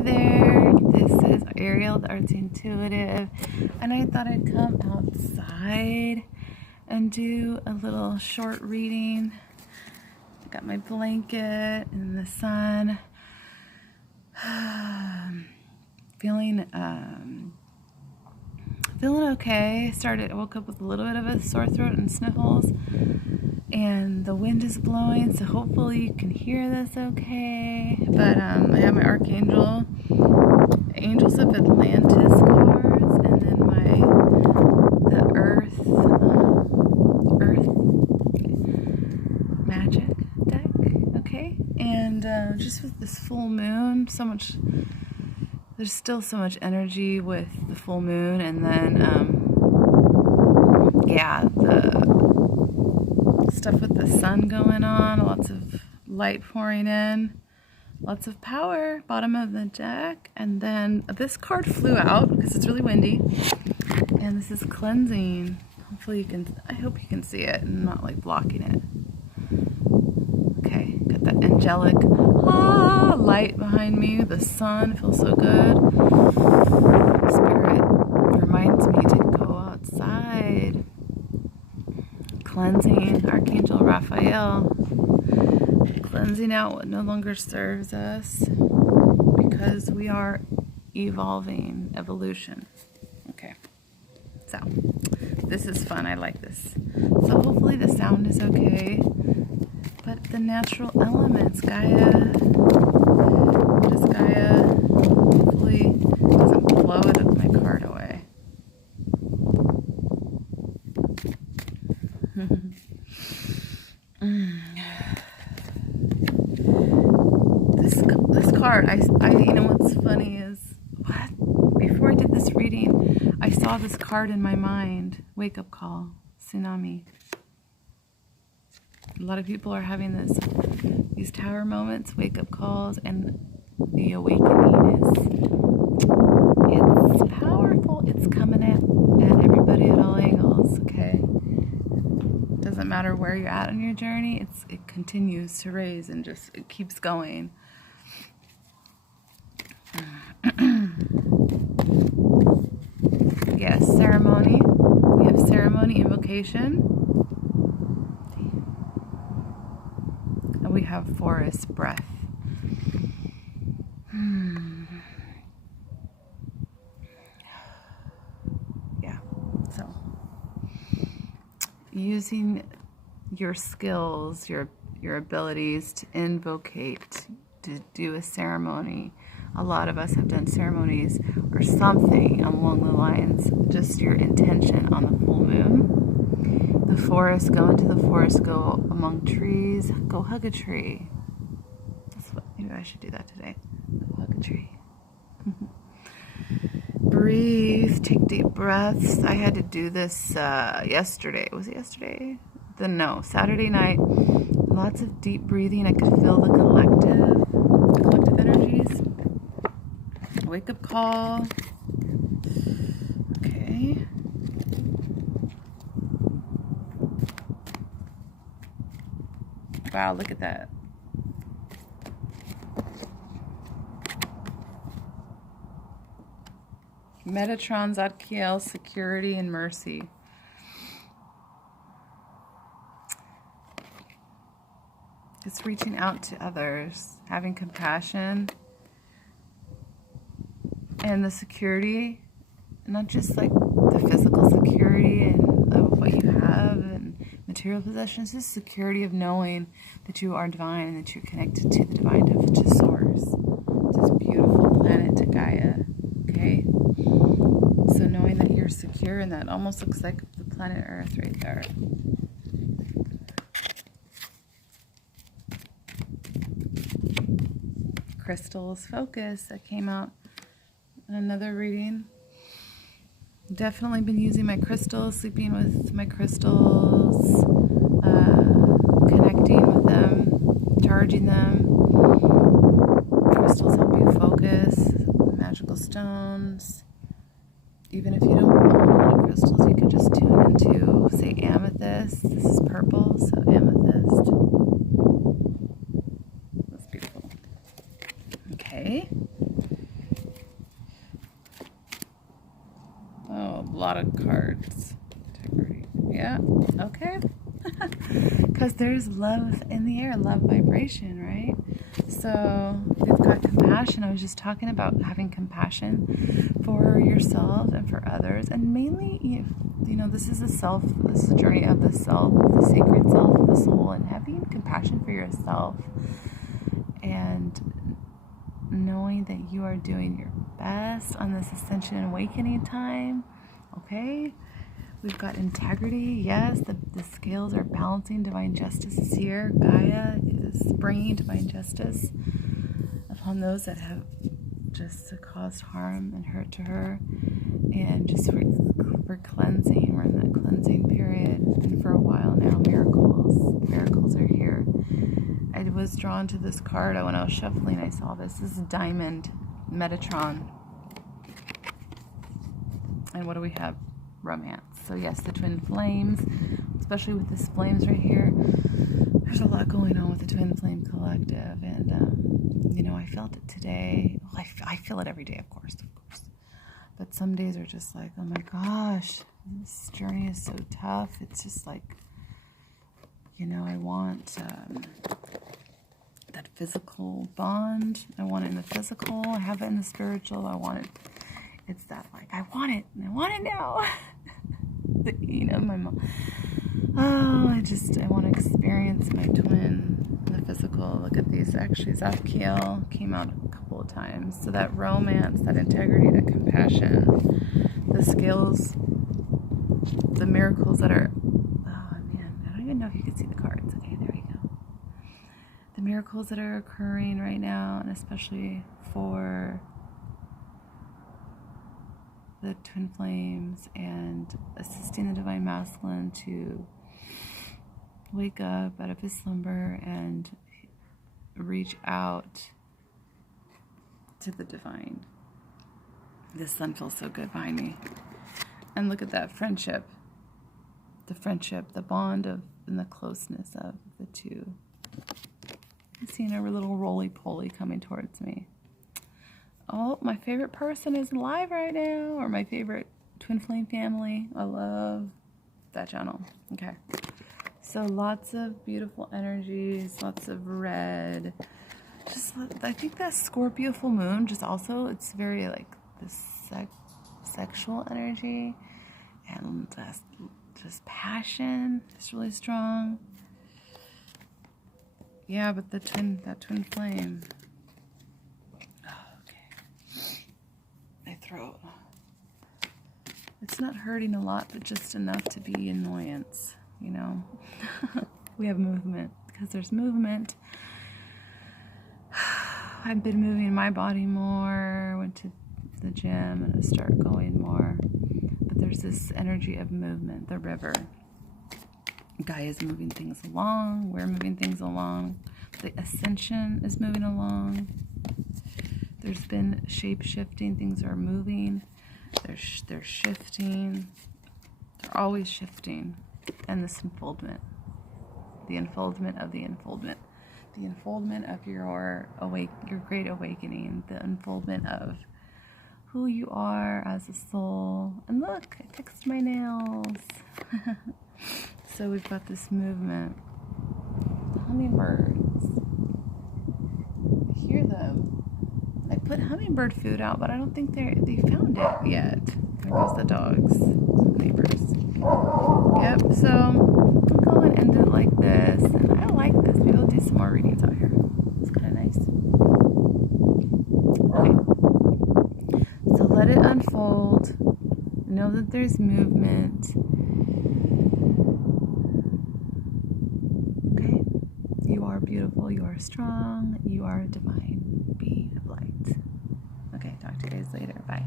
there, this is Ariel, the Artsy Intuitive, and I thought I'd come outside and do a little short reading. I got my blanket in the sun, feeling okay. I woke up with a little bit of a sore throat and sniffles, and the wind is blowing, so hopefully you can hear this okay. But I have my Archangel, Angels of Atlantis cards, and then the Earth Magic deck, okay? And just with this full moon, there's still so much energy with the full moon, and then the stuff with the sun going on, lots of light pouring in, lots of power, bottom of the deck. And then this card flew out because it's really windy, and this is cleansing. Hopefully I hope you can see it and not like blocking it. Okay, got that angelic light behind me. The sun feels so good. Spirit reminds me to go outside. Cleansing, Archangel Raphael. Cleansing out what no longer serves us, because we are evolving, evolution. Okay, so this is fun. I like this. So hopefully the sound is okay. But the natural elements, Gaia, what is Gaia? Hopefully it doesn't blow my card away. This card, you know what's funny is, before I did this reading, I saw this card in my mind, Wake Up Call, Tsunami. A lot of people are having these tower moments, wake up calls, and the awakening it's powerful. It's coming at everybody at all angles, okay? Doesn't matter where you're at on your journey, it continues to raise and it keeps going. Yes, ceremony. We have ceremony, invocation. And we have forest breath. Yeah, so using your skills, your abilities to invocate, to do a ceremony. A lot of us have done ceremonies or something along the lines, just your intention on the full moon. The forest, go into the forest, go among trees, go hug a tree. Maybe I should do that today. Go hug a tree. Breathe, take deep breaths. I had to do this yesterday. Was it yesterday? No, Saturday night. Lots of deep breathing. I could feel the collective energies. Wake up call. Okay. Wow, look at that. Metatron, Zadkiel, security and mercy. It's reaching out to others, having compassion, and the security, not just like the physical security and of what you have and material possessions, just security of knowing that you are divine and that you're connected to the divine, to source, to this beautiful planet, to Gaia. Okay, so knowing that you're secure, and that almost looks like the planet Earth right there. Crystals, focus, that came out in another reading. Definitely been using my crystals, sleeping with my crystals, connecting with them, charging them. Crystals help you focus, magical stones. Even if you don't own a lot of crystals, you can just tune into, say, amethyst. This is purple, so amethyst. That's beautiful. Okay. lot of cards. Integrity. Yeah. Okay. Because there's love in the air, love vibration, right? So we've got compassion. I was just talking about having compassion for yourself and for others, and mainly, you know, this is a self. This is a journey of the self, of the sacred self, of the soul, and having compassion for yourself, and knowing that you are doing your best on this ascension and awakening time. Okay. We've got integrity. Yes, the scales are balancing. Divine justice is here. Gaia is bringing divine justice upon those that have just caused harm and hurt to her. And just we're cleansing. We're in that cleansing period. And for a while now, miracles are here. I was drawn to this card. When I was shuffling, I saw this. This is Diamond Metatron. And what do we have? Romance. So yes, the twin flames, especially with this flames right here, there's a lot going on with the twin flame collective, and you know, I felt it today. Well, I feel it every day, of course, but some days are just like, oh my gosh, this journey is so tough. It's just like, you know, I want that physical bond. I want it in the physical. I have it in the spiritual. I want it. It's that, like, I want it, and I want it now. You know, my mom. Oh, I want to experience my twin in the physical. Look at these. Actually, Zapkiel came out a couple of times. So that romance, that integrity, that compassion, the skills, the miracles that are, oh man, I don't even know if you can see the cards. Okay, there we go. The miracles that are occurring right now, and especially for the twin flames, and assisting the divine masculine to wake up out of his slumber and reach out to the divine. This sun feels so good behind me. And look at that friendship. The friendship, the bond of, and the closeness of the two. I'm seeing a little roly-poly coming towards me. Oh, my favorite person is alive right now, or my favorite twin flame family. I love that channel. Okay. So lots of beautiful energies, lots of red. Just, I think that Scorpio full moon, just also, it's very like this sexual energy, and just passion is really strong. Yeah, but that twin flame. Throat. It's not hurting a lot, but just enough to be annoyance, you know. We have movement, because there's movement. I've been moving my body more, went to the gym, and I start going more. But there's this energy of movement, the river. Gaia is moving things along, we're moving things along. The ascension is moving along. There's been shape-shifting. Things are moving. They're shifting. They're always shifting. And this unfoldment. The unfoldment of the unfoldment. The unfoldment of your great awakening. The unfoldment of who you are as a soul. And look, I fixed my nails. So we've got this movement. The hummingbirds. I hear them. I put hummingbird food out, but I don't think they found it yet. There goes the dogs, neighbors. Yep, so I'm going to end it like this, and I like this. Maybe I'll do some more readings out here. It's kind of nice. Okay, so let it unfold. Know that there's movement. Okay, you are beautiful, you are strong, you are a divine being of light. Okay, talk to you guys later. Bye.